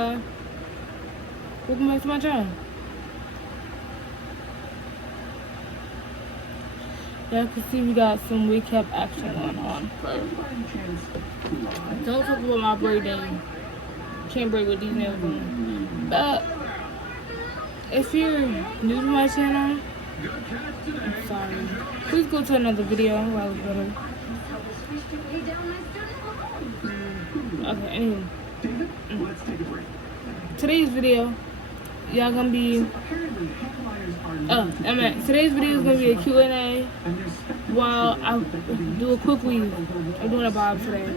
welcome back to my channel. Y'all can see we got some recap action going on. But don't talk about my braiding. Can't braid with these nails on. But if you're new to my channel, I'm sorry. Please go to another video while it's better. Okay, anyway. Today's video, y'all gonna be today's video is gonna be a Q&A while I do a quick weave. I'm doing a bob today.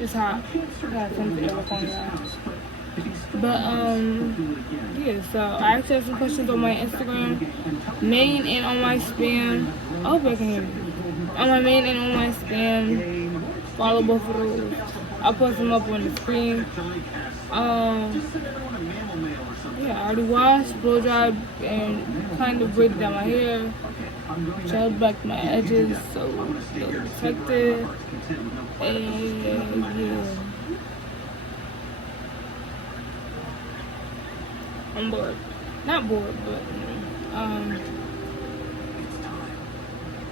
It's hot. I got something to on y'all. But yeah, so I actually have some questions on my Instagram, main and on my spam. I hope I can hear me. On my main and on my spam. Follow both of those. I'll post them up on the screen. Yeah, I already washed, blow dried, and kind of braided down my hair. Gelled back my edges so they're protected. And yeah. I'm bored. Not bored, but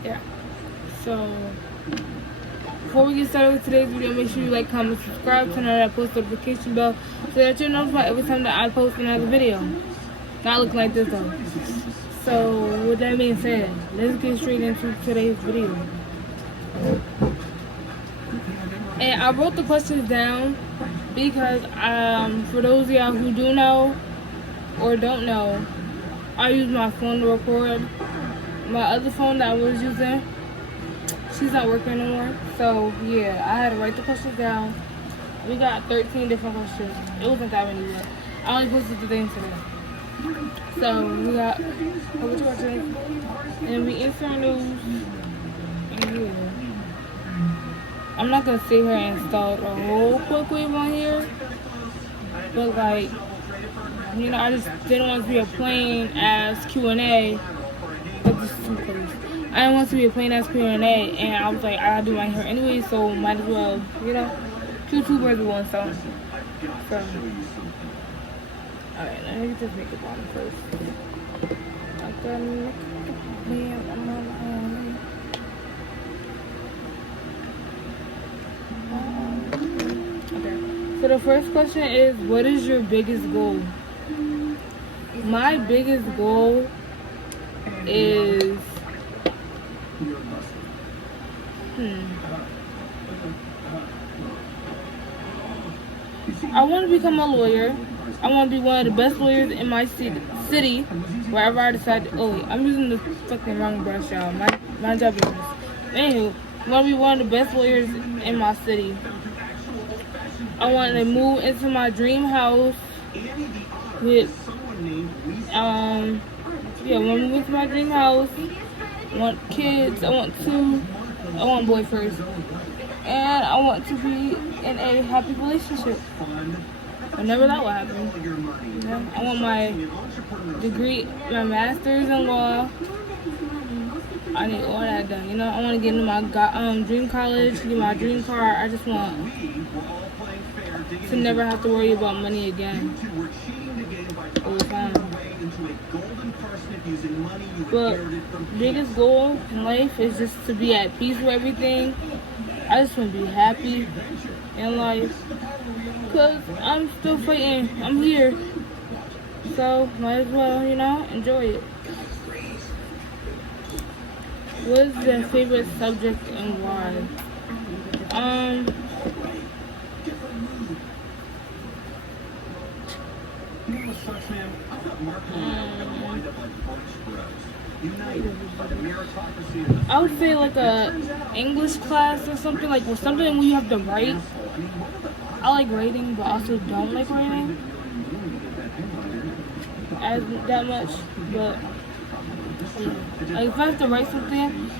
yeah. So before we get started with today's video, make sure you like, comment, subscribe, turn on that post notification bell so that you're notified every time that I post another video. Not looking like this though. So with that being said, let's get straight into today's video. And I wrote the questions down because for those of y'all who do know or don't know, I use my phone to record. My other phone that I was using, she's not working anymore. So yeah, I had to write the questions down. We got 13 different questions. It wasn't that many, but I only posted the thing today. So we got a bunch of questions, and we answer news. And yeah, I'm not gonna sit here and install a whole quick wave on here, but like, you know, I just didn't want it to be a plain ass Q&A. That's just too close. I didn't want it to be a plain ass Q&A, and I was like, I gotta do my hair anyway, so might as well, you know, kill two birds with one stone. So, alright, let me get this makeup on first. I gotta make okay. So the first question is, what is your biggest goal? My biggest goal is I want to become a lawyer. I want to be one of the best lawyers in my city, wherever I decide to. Oh, wait, I'm using the fucking wrong brush, y'all. My job is this. Anywho, I want to be one of the best lawyers in my city. I want to move into my dream house with, yeah, I want to move into my dream house. I want kids. I want boy first. And I want to be in a happy relationship. Whenever that will happen. You know? I want my degree, my master's in law. I need all that done. You know, I want to get into my dream college, get my dream car. I just want to never have to worry about money again. All the time. But biggest goal in life is just to be at peace with everything. I just want to be happy in life. Because I'm still fighting. I'm here. So, might as well, you know, enjoy it. What is your favorite subject and why? I would say like a English class or something, like with something where you have to write. I like writing, but also don't like writing as that much. But like if I have to write something,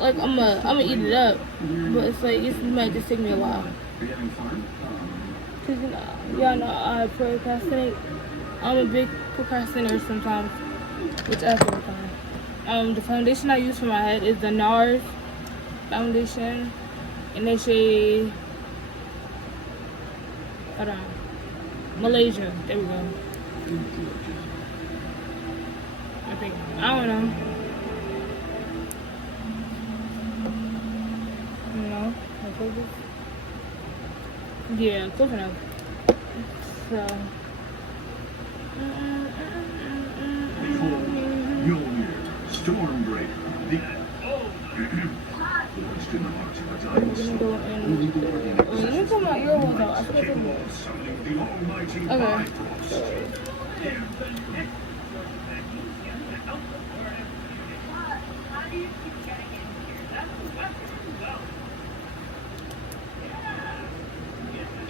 like I'm gonna eat it up. But it's like it might just take me a while. Cause you know, y'all know I procrastinate. I'm a big procrastinator sometimes, which I have to work on. The foundation I use for my head is the NARS foundation. and they say, hold on, Malaysia. There we go. I think, I don't know. No, yeah, close enough. So. Stormbreaker. Let me come out your one though. I forgot to do. Okay.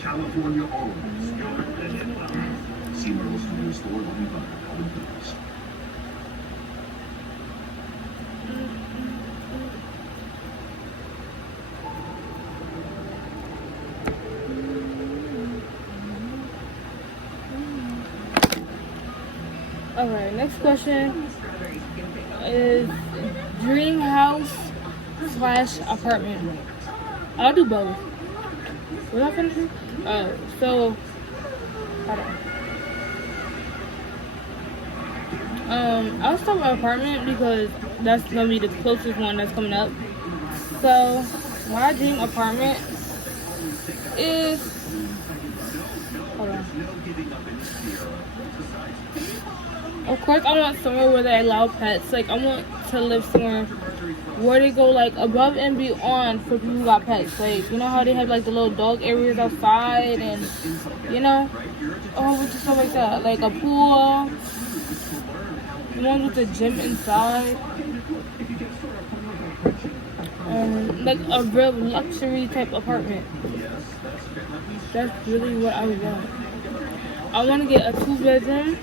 California owns see Merle's home store only by Home Goods. Alright, next question is dream house / apartment. I'll do both. Was I finishing? Oh, so hold on. I'll start with apartment because that's gonna be the closest one that's coming up. So my dream apartment is, hold on. Of course, I want somewhere where they allow pets. Like, I want to live somewhere where they go, like, above and beyond for people who got pets. Like, you know how they have, like, the little dog areas outside and, you know, a whole bunch of stuff like that. Like, a pool, one with a gym inside. Like, a real luxury type apartment. That's really what I want. I want to get a 2-bedroom.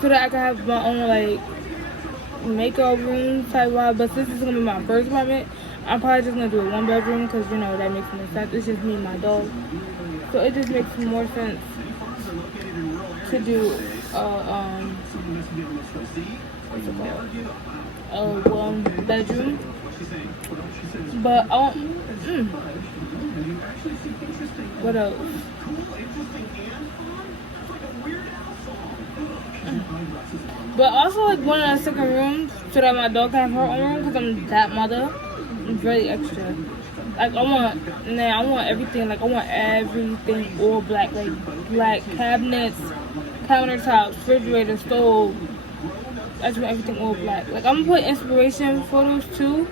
So that I can have my own, like, makeup room type vibe. But since this is going to be my first apartment, I'm probably just going to do a 1-bedroom because, you know, that makes more sense. It's just me and my dog. So it just makes more sense to do what's it called? A 1-bedroom. But I want, what else? But also, like, one in a second room so that my dog can have her own room because I'm that mother. I'm very extra. Like, I want everything. Like, I want everything all black. Like, black cabinets, countertops, refrigerator, stove. I just want everything all black. Like, I'm going to put inspiration photos, too,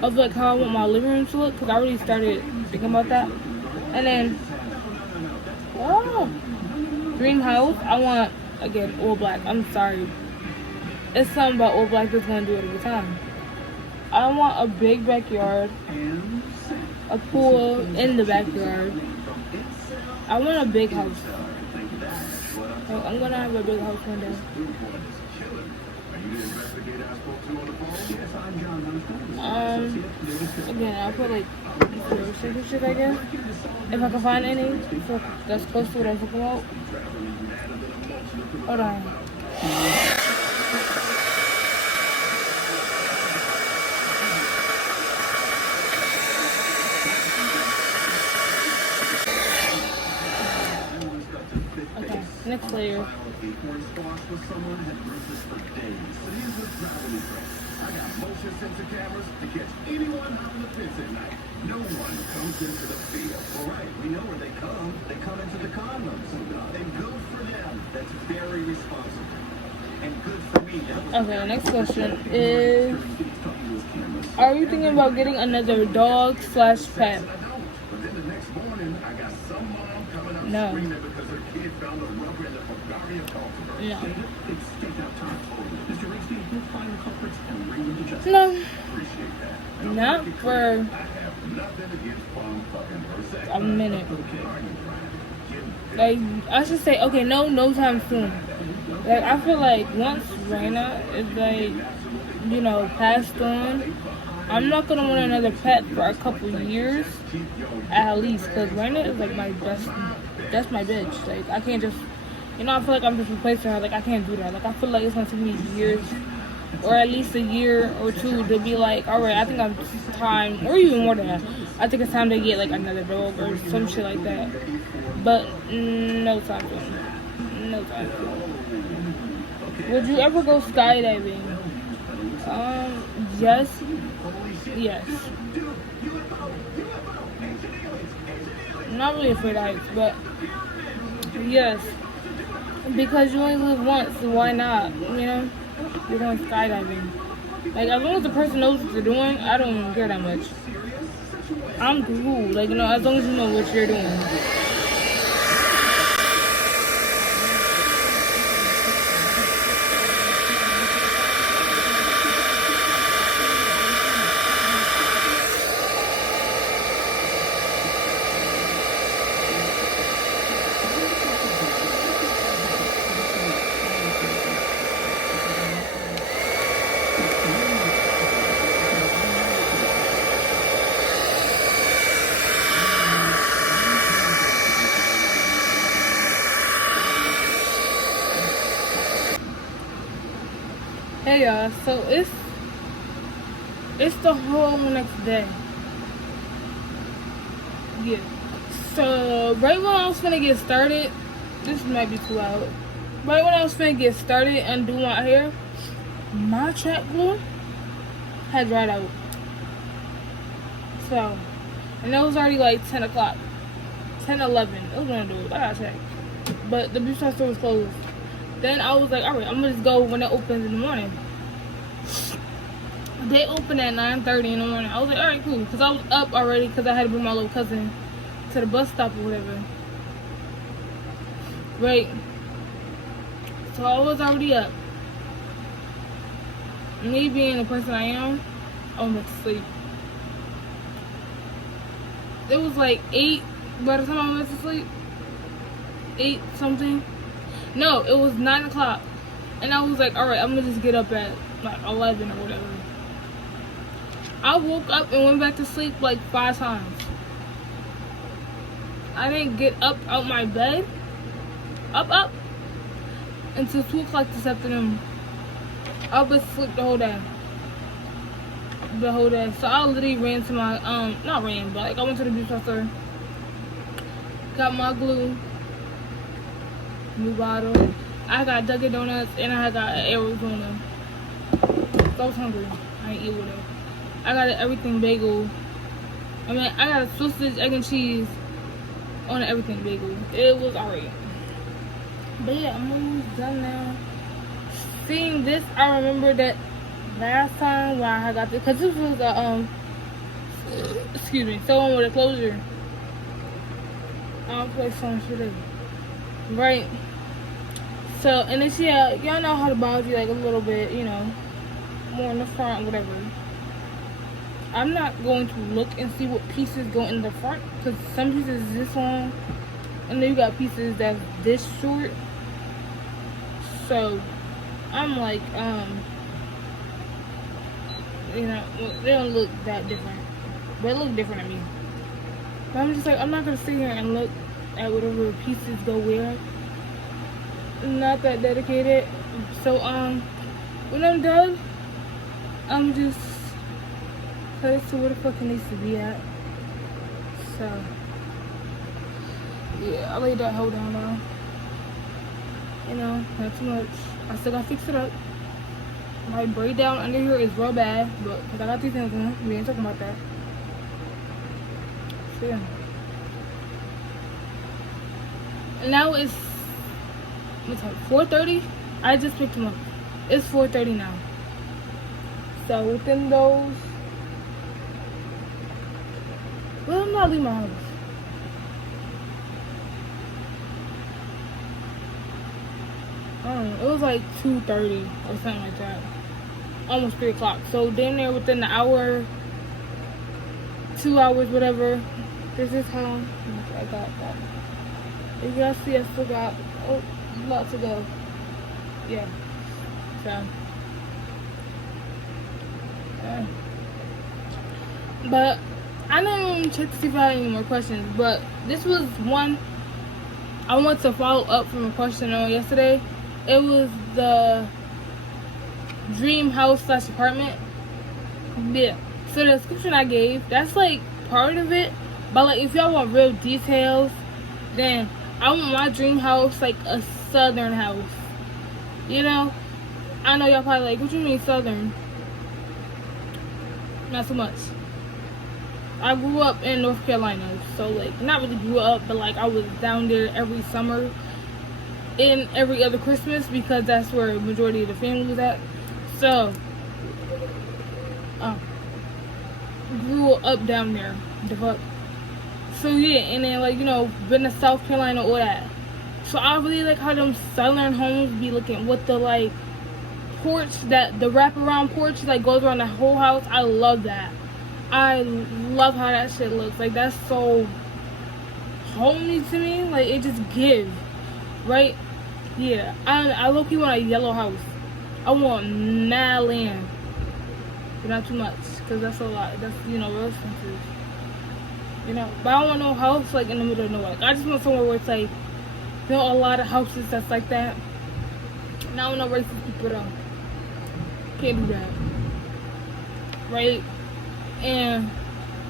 of, like, how I want my living room to look because I already started thinking about that. And then, dream house, I want, again, all black. I'm sorry. It's something about all black that's gonna do it every time. I want a big backyard, a pool in the backyard. I want a big house. Like, I'm gonna have a big house one day. Again, I'll put like shit, I guess, if I can find any. So that's close to what I'm talking about. Hold on. Okay, next layer. I got motion sensor cameras to catch anyone out in the fence at night. No one comes into the field. All right, we know where they come. They come into the condoms. And good for them. That's very responsible. And good for me. Okay, next question is, are you thinking about getting another dog / pet? But then the next morning, I got some mom coming up screaming because her kid found a rubber in the Bulgarian culture. No. It's takeout time. Mr. Rigsby, we'll find the culprits and bring them to justice. No. Appreciate that. Not for I have nothing against bomb fucking per se. a minute. Like, I should say, okay, no time soon. Like, I feel like once Raina is, like, you know, passed on, I'm not gonna want another pet for a couple years at least, because Raina is like my best, that's my bitch. Like, I can't just, you know, I feel like I'm just replacing her. Like, I can't do that. Like, I feel like it's gonna take me years, or at least a year or two to be like, all right, I think I'm time, or even more than that. I think it's time to get like another dog or some shit like that. But no time soon. No time soon. Would you ever go skydiving? Yes. Yes. I'm not really afraid of heights, but yes. Because you only live once, so why not? You know? You're going skydiving. Like, as long as the person knows what they're doing, I don't even care that much. I'm cool. Like, you know, as long as you know what you're doing. Hey y'all, so it's the whole next day. Yeah. So right when I was gonna get started, this might be too loud. Right when I was gonna get started and do my hair, my track glue had dried out. So, and it was already like 10 o'clock. 10:11. It was gonna do it. I gotta check. But the beauty shop store was closed. Then I was like, alright, I'm gonna just go when it opens in the morning. They opened at 9:30 in the morning. I was like, alright, cool. Because I was up already because I had to bring my little cousin to the bus stop or whatever. Right. So I was already up. Me being the person I am, I went to sleep. It was like 8 by the time I went to sleep. 8 something. No, it was 9 o'clock. And I was like, alright, I'm gonna just get up at like 11 or whatever. I woke up and went back to sleep like 5 times. I didn't get up out my bed. Up. Until 2 o'clock this afternoon. I was asleep the whole day. So I literally ran to my, not ran, but like I went to the beauty shop store. Got my glue. New bottle. I got Dunkin' Donuts and I got Arizona. So I was hungry. I ain't eat with it. I got an everything bagel. I mean, I got a sausage, egg, and cheese on an everything bagel. It was alright. But yeah, I'm almost done now. Seeing this, I remember that last time when I got this, because this was a, excuse me, someone with a closure. I'll play some shit. Right. So, and then y'all know how to boundary like a little bit, you know, more in the front, whatever. I'm not going to look and see what pieces go in the front, because some pieces is this long, and then you got pieces that's this short. So, I'm like, you know, they don't look that different, but they look different to me. But I'm just like, I'm not gonna sit here and look at whatever pieces go where. Not that dedicated. So when I'm done, I'm just cut it to where the fuck it needs to be at. So yeah, I laid that hoe down now. You know, not too much. I still gotta fix it up. My braid down under here is real bad, but cause I got these things on, we ain't talking about that. So yeah. Now it's 4:30. I just picked him up. It's 4:30 now. So within those, well, I'm not leaving my house. I don't know. It was like 2:30 or something like that. Almost 3 o'clock. So damn near within the hour, 2 hours, whatever. This is how I got that. As you guys see, I still got a lot to go. Yeah. So. But I didn't even check to see if I had any more questions. But this was one I want to follow up from a question on yesterday. It was the dream house / apartment. Yeah. So the description I gave, that's like part of it. But like, if y'all want real details, then I want my dream house like a southern house. You know, I know y'all probably like, what you mean southern? Not so much. I grew up in North Carolina, so like, not really grew up, but like I was down there every summer and every other Christmas because that's where the majority of the family was at. So grew up down there. The fuck. So yeah, and then like, you know, been to South Carolina, all that. So I really like how them southern homes be looking with the like porch, that the wraparound porch like goes around the whole house. I love that. I love how that shit looks. Like, that's so homey to me. Like, it just gives, right? Yeah, I low-key want a yellow house. I want mad land, but not too much, because that's a lot. That's, you know, real expensive. You know, but I don't want no house like in the middle of nowhere. Like, I just want somewhere where it's like, you know, a lot of houses that's like that. And I don't know racist people though. Can't do that, right? And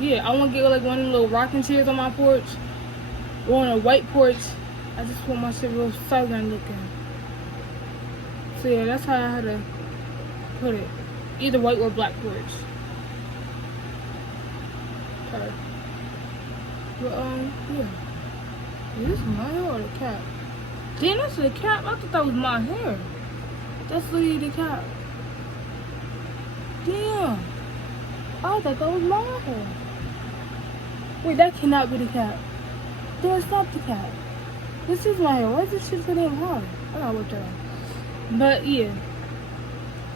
yeah, I want to get like one of the little rocking chairs on my porch, or on a white porch. I just want my shit real southern looking. So yeah, that's how I had to put it. Either white or black porch. Okay. But yeah. Is this my hair or the cap? Damn, that's the cap. I thought that was my hair. That's literally the cap. Damn. I thought that was my hair. Wait, that cannot be the cap. That's not the cap. This is my hair. Why is this shit so damn hard? I gotta work that out. But yeah.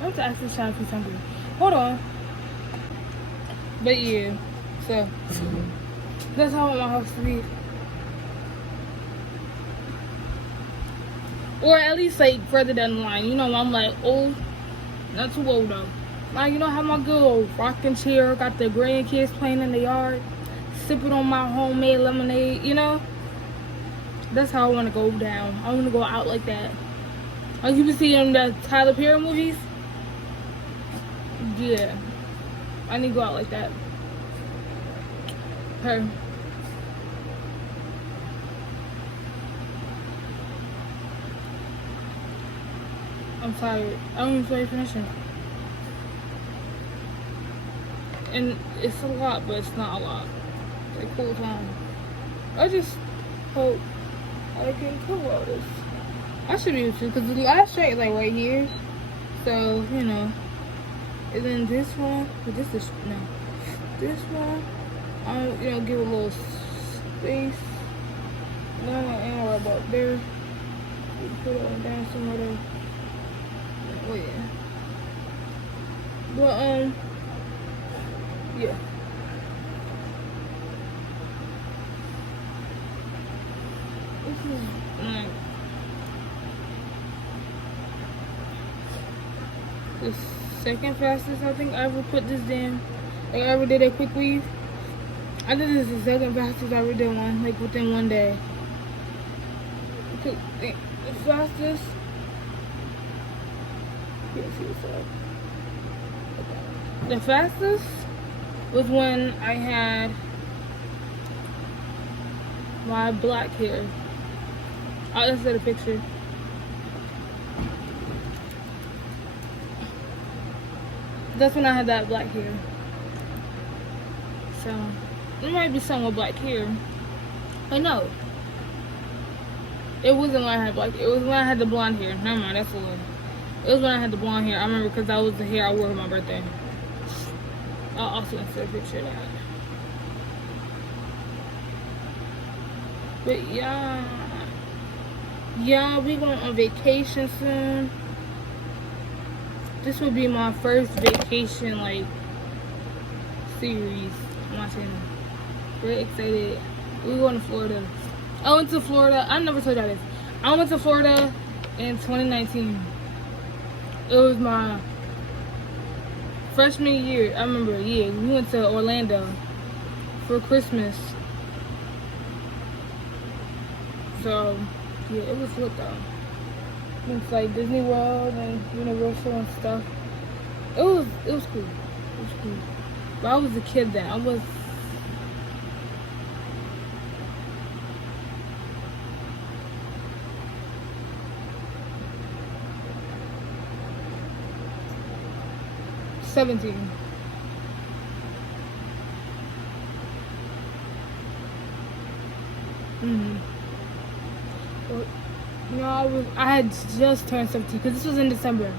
I have to ask this child for something. Hold on. But yeah. So that's how I want my house to be. Or at least like further down the line. You know, I'm like old. Not too old though. Like, you know, have my good old rocking chair, got the grandkids playing in the yard, sipping on my homemade lemonade, you know? That's how I want to go down. I want to go out like that. Like you can see in the Tyler Perry movies. Yeah. I need to go out like that. Okay. I'm tired. I don't even feel like finishing. And it's a lot, but it's not a lot. Like, cool time. I just hope I can cover all this. I should be able to, because the last track is like right here. So, you know. And then this one, but this is, no. This one, I'll, you know, give a little space. No, and right about there. Put it down somewhere there. Oh, yeah. But, yeah. This is like the second fastest I think I ever put this in. Like, I ever did a quick weave. I think this is the second fastest I ever did one, like within one day. The fastest. The fastest was when I had my black hair. I'll insert a picture. That's when I had that black hair. So it might be something with black hair, but no, it wasn't when I had black. It was when I had the blonde hair. Never mind, that's a little. It was when I had the blonde hair. I remember because that was the hair I wore for my birthday. I'll also insert a picture of that. But yeah, we going on vacation soon. This will be my first vacation like series on my channel. Very excited. We're going to Florida. I went to Florida. I never told y'all this. I went to Florida in 2019. It was my freshman year. I remember, yeah, we went to Orlando for Christmas. So, yeah, it was lit though. It's like Disney World and Universal and stuff. It was cool. It was cool. But I was a kid then. I was 17. Well, you know, I had just turned 17 because this was in December.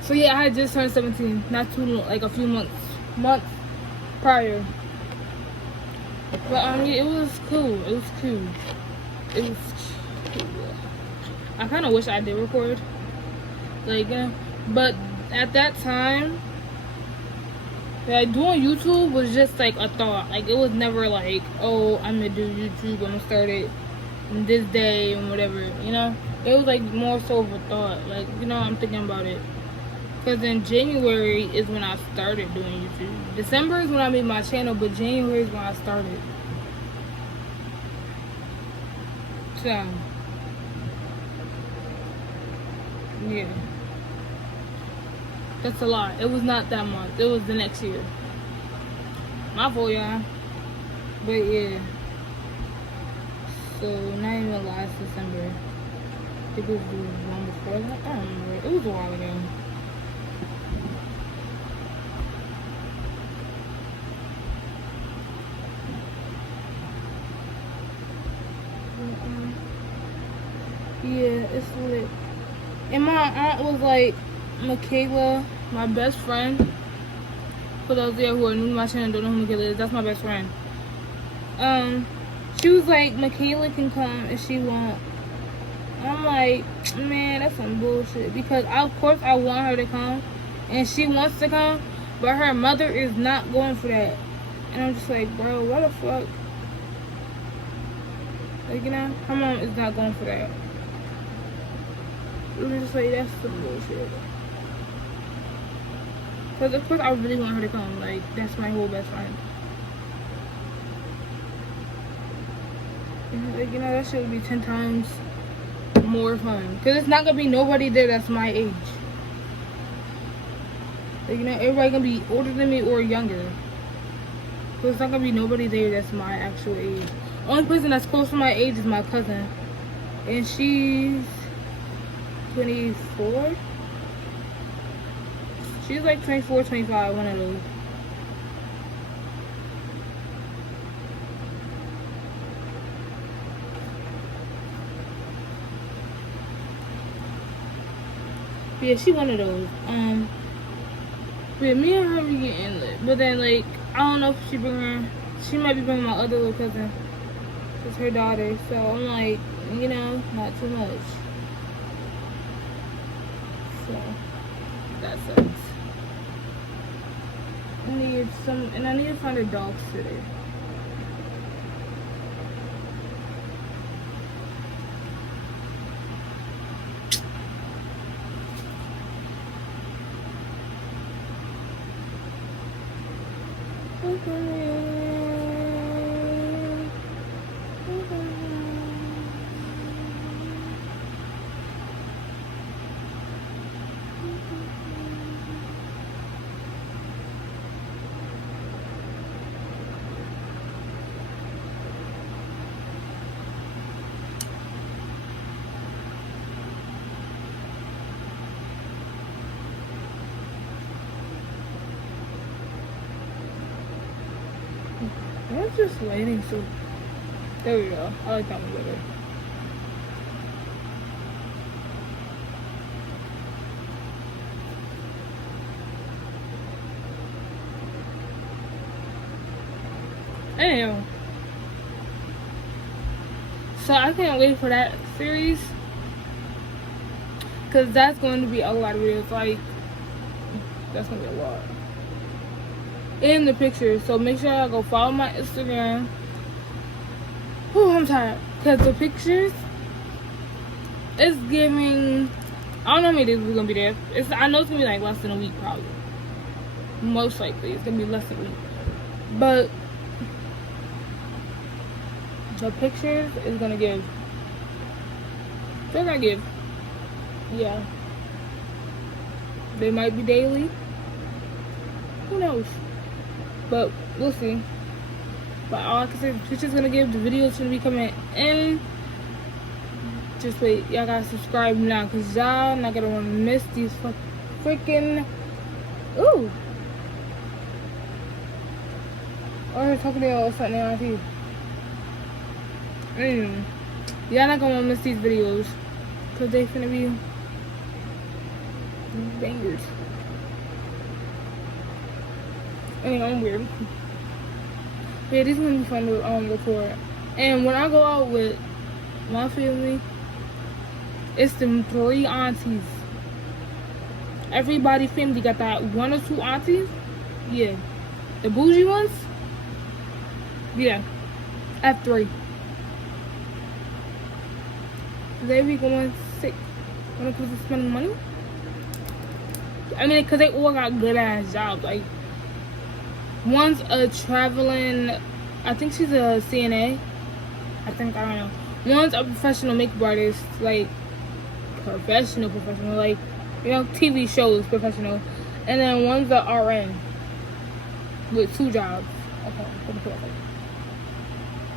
So yeah, I had just turned 17, not too long, like a few months prior. But yeah, it was cool. It was cool. It was cool. I kind of wish I did record, like, you know, but at that time, like, doing YouTube was just like a thought. Like, it was never like, oh, I'm gonna do YouTube, I'm gonna start it this day and whatever, you know. It was like more so of a thought, like, you know, I'm thinking about it. Because in January is when I started doing YouTube. December is when I made my channel, but January is when I started. So, yeah. That's a lot. It was not that month. It was the next year. My fault, y'all. But yeah. So, not even last December. I think it was the one before that. I don't remember. It was a while ago. Yeah, it's lit. And my aunt was like, Michaela, my best friend. For those of you who are new to my channel and don't know who Michaela is, that's my best friend. She was like, Michaela can come if she won't. I'm like, man, that's some bullshit. Because of course I want her to come, and she wants to come, but her mother is not going for that. And I'm just like, bro, what the fuck? Like, you know, her mom is not going for that. I'm just like, that's some bullshit. Because of course I really want her to come. Like, that's my whole best friend. And like, you know, that shit would be 10 times more fun. Because it's not going to be nobody there that's my age. Like, you know, everybody going to be older than me or younger. So it's not going to be nobody there that's my actual age. Only person that's close to my age is my cousin. And she's 24? She's like 24, 25, one of those. But yeah, she one of those. But me and her be getting lit. But then, like, I don't know if she might be bringing my other little cousin. It's her daughter. So I'm like, you know, not too much. So that sucks. I need to find a dog sitter. I'm just waiting, so there we go. I like that one better. Anyhow, so I can't wait for that series, because that's going to be a lot of videos. Like, that's going to be a lot. In the pictures, so make sure y'all go follow my Instagram. Oh, I'm tired, because the pictures is giving, I don't know how many days we're gonna be there. I know it's gonna be like less than a week, probably. Most likely it's gonna be less than a week, but the pictures is gonna give, they're gonna give, yeah, they might be daily, who knows. But we'll see. But all I can say, the picture's gonna give, the video's gonna be coming in. Just wait, y'all gotta subscribe now, cause y'all not gonna wanna miss these freaking, ooh, Or talking to y'all or something on TV. Y'all not gonna miss these videos. Cause they finna be bangers. Anyway, I'm weird. Yeah, this is gonna be fun to record. And when I go out with my family, it's them 3 aunties. Everybody family got that 1 or 2 aunties. Yeah. The bougie ones? Yeah. F3. They be going sick when it comes to spending money. I mean, because they all got good ass jobs. Like, one's a traveling, I think she's a CNA. I don't know. One's a professional makeup artist, like, professional, like, you know, TV shows professional. And then one's a RN with 2 jobs. Okay.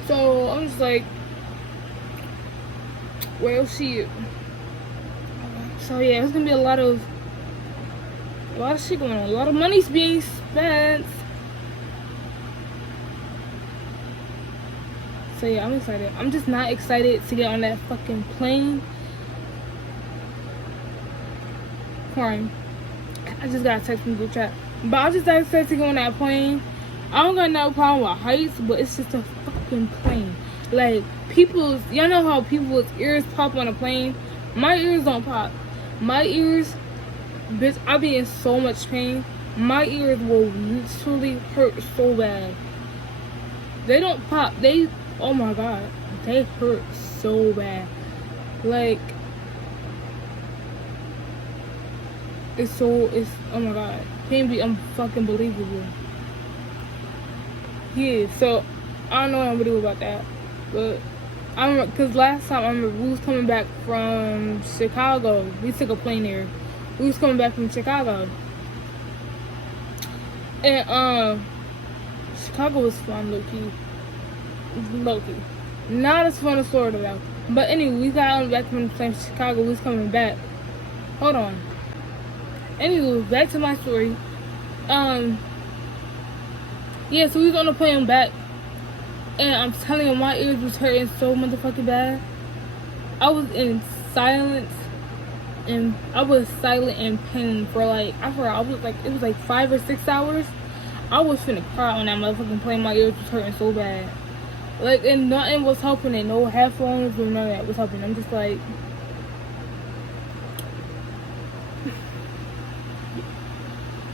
So, I'm just like, where is she? So, yeah, it's gonna be a lot of shit going on. A lot of money's being spent. So yeah, I'm excited. I'm just not excited to get on that fucking plane. Crying. I just got a text from the group chat. But I'm just not excited to go on that plane. I don't got no problem with heights, but it's just a fucking plane. Like, y'all know how people's ears pop on a plane? My ears don't pop. My ears, bitch, I be in so much pain. My ears will literally hurt so bad. They don't pop. Oh my god, they hurt so bad. Like, it's oh my god, pain be unfucking believable. Yeah, so I don't know what I'm gonna do about that, but I remember, cause last time I remember we was coming back from Chicago. We took a plane there. We was coming back from Chicago, and Chicago was fun, low key. Not as fun as Florida though. But anyway, we got on back from Chicago. We was coming back. Hold on. Anyway, back to my story. Yeah, so we was on the plane back, and I'm telling you, my ears was hurting so motherfucking bad. I was in silence, and I was silent in pain for like, I forgot, it was like 5 or 6 hours. I was finna cry on that motherfucking plane. My ears was hurting so bad. Like, and nothing was helping it. No headphones or none of that was helping. I'm just like,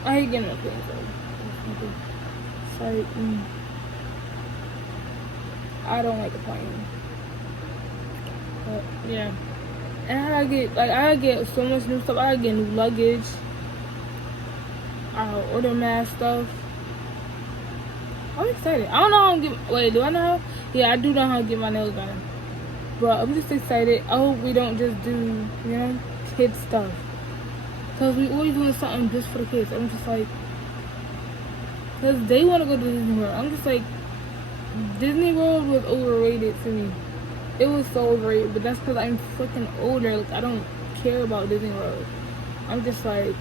I hate getting on planes though. It's like, I don't like a plane. But yeah, and I gotta get so much new stuff. I gotta get new luggage. I'll order mad stuff. I'm excited. I don't know how to get. Wait, do I know how? Yeah, I do know how to get my nails done. But I'm just excited. I hope we don't just do, kid stuff. Because we always doing something just for the kids. I'm just like, because they want to go to Disney World. I'm just like, Disney World was overrated to me. It was so overrated. But that's because I'm freaking older. Like, I don't care about Disney World. I'm just like,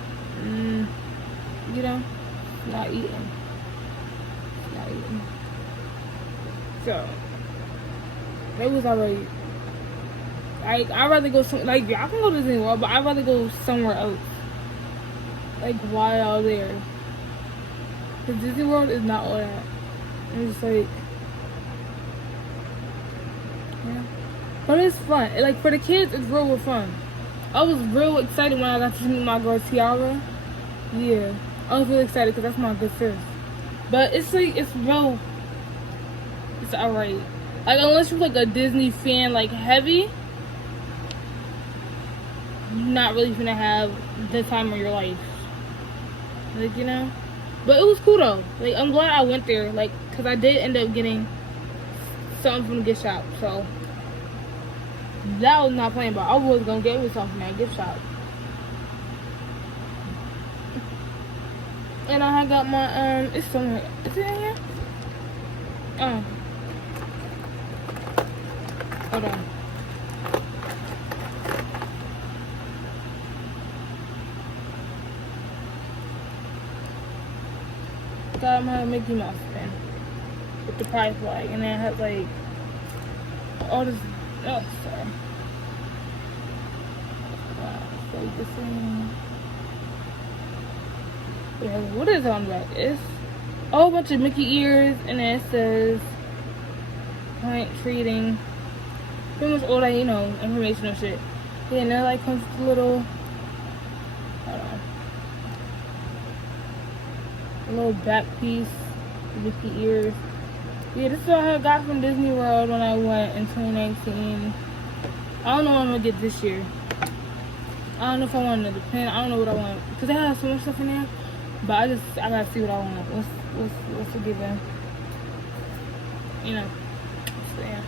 not eating. So it was already like, I'd rather go like, y'all can go to Disney World, but I'd rather go somewhere else, like, while there, because Disney World is not all that. I'm just like, yeah, but it's fun. Like, for the kids, it's real fun. I was real excited when I got to meet my girl Tiara. Yeah, I was really excited because that's my good sis. But it's like, it's alright. Like, unless you're like a Disney fan, like, heavy, you're not really gonna have the time of your life. Like, But it was cool though. Like, I'm glad I went there. Like, because I did end up getting something from the gift shop. So, that was not playing about. I was gonna get me something from that gift shop. And I got my, it's somewhere. Is it in here? Oh. Hold on. Got my Mickey Mouse pen. with the pride flag, and then it has like all this. Oh, sorry. Focusing. Yeah, what is on the back? It's a whole bunch of Mickey ears, and then it says plant treating. Pretty much all that, you know, informational shit. Yeah, and then like comes the little, hold on, a little back piece, Mickey ears. Yeah, this is what I got from Disney World when I went in 2019. I don't know what I'm gonna get this year. I don't know if I want another pen. I don't know what I want, because they have so much stuff in there. But I gotta see what I want. What's a given? You know. So yeah.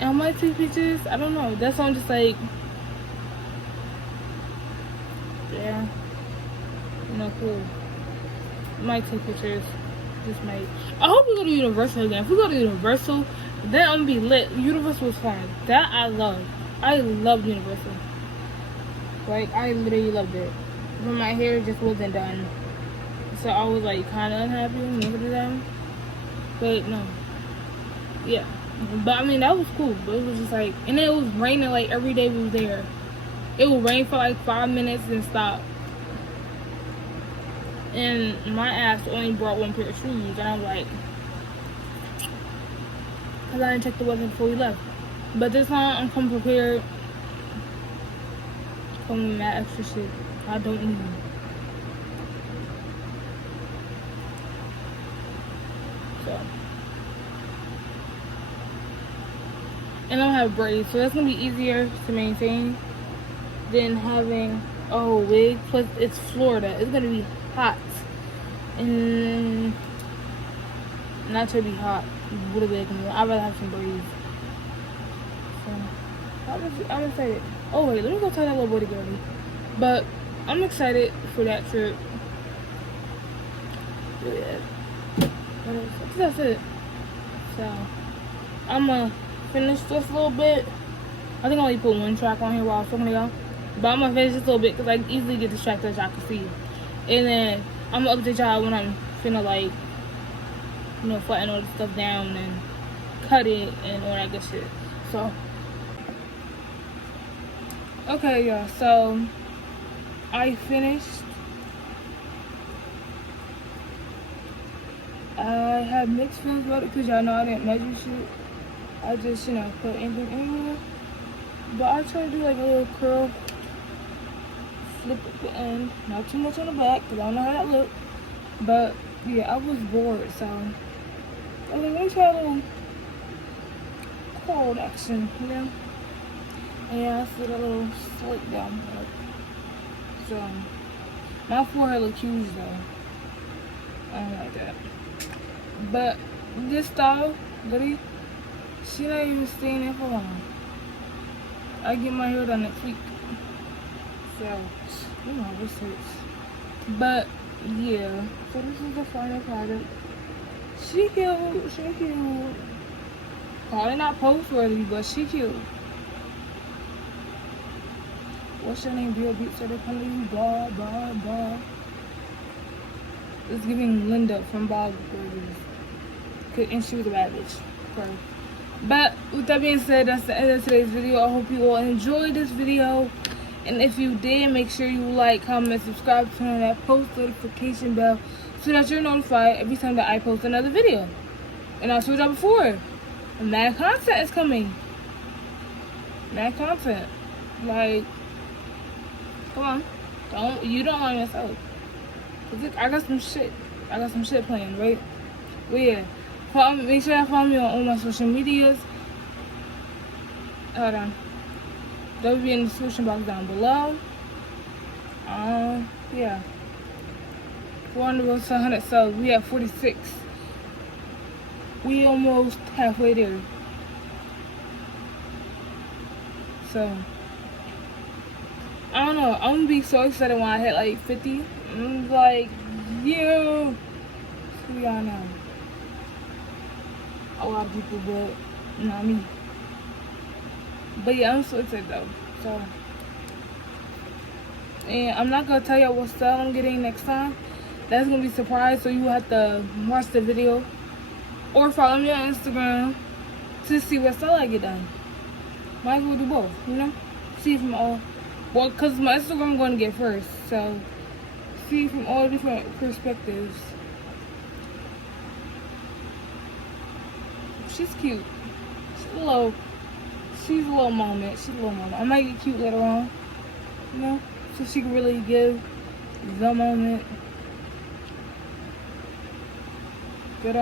And I might take pictures. I don't know. That's why I'm just like, yeah. You know, cool. Might take pictures. Just might. I hope we go to Universal again. If we go to Universal, then I'm gonna be lit. Universal was fun. That I love. I love Universal. Like, I literally loved it. But my hair just wasn't done. So I was like kind of unhappy when we went to them. But no. Yeah. But I mean, that was cool. But it was just like, and then it was raining like every day we was there. It would rain for like 5 minutes and stop. And my ass only brought one pair of shoes. And I was like, because I didn't check the weather before we left. But this time I'm coming prepared. Coming with that extra shit I don't need. So. And I don't have braids, so that's gonna be easier to maintain than having a whole wig. Plus, it's Florida. It's gonna be hot, and not to be hot with a wig. I'd rather have some braids. So I'm excited. Oh wait, let me go tell that little boy to get ready. But I'm excited for that trip. Yeah. That's it. So I'm gonna finish this a little bit. I think I only put one track on here while I was talking to y'all. But I'm gonna finish this a little bit because I can easily get distracted, as y'all can see. And then I'm gonna update y'all when I'm finna, like, you know, flatten all this stuff down and cut it and all that good shit. So okay, y'all, so I finished. I had mixed feelings about it because y'all know I didn't measure shit. I just, you know, put anything anywhere. But I tried to do like a little curl flip at the end. Not too much on the back because I don't know how that looked. But yeah, I was bored, so I was like, let me try a little cold action, you know? And yeah, I see a little slick down here. So my forehead look huge though. I don't like that. But this style, buddy, she not even staying there for long. I get my hair done next week. So, you know, this hurts. But yeah, so this is the final product. She cute. Probably not post worthy, but she cute. What's your name? Bill Beats are they calling you? Blah, blah, blah. It's giving Linda from Bob Burgers. And she was a bad bitch. Okay. But with that being said, that's the end of today's video. I hope you all enjoyed this video. And if you did, make sure you like, comment, subscribe, turn on that post notification bell so that you're notified every time that I post another video. And I told y'all before, mad content is coming. Mad content. Like, come on. You don't want to mess up. I got some shit playing, right? But yeah. Make sure you follow me on all my social medias. Hold on. They'll be in the description box down below. Yeah. We're on the road to 100 subs. We have 46. We almost halfway there. So, I don't know. I'm gonna be so excited when I hit like 50. I'm like, yo. So y'all know. A lot of people, but not me. But yeah, I'm so excited though. So, and I'm not gonna tell y'all what style I'm getting next time. That's gonna be a surprise, so you have to watch the video or follow me on Instagram to see what style I get done. Might as well do both, you know? See from all, well, because my Instagram I'm going to get first, so see from all different perspectives. She's cute. She's a little moment. I might get cute later on, you know, so she can really give the moment. But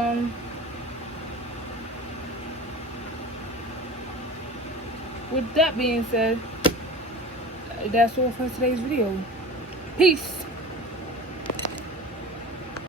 with that being said, that's all for today's video. Peace.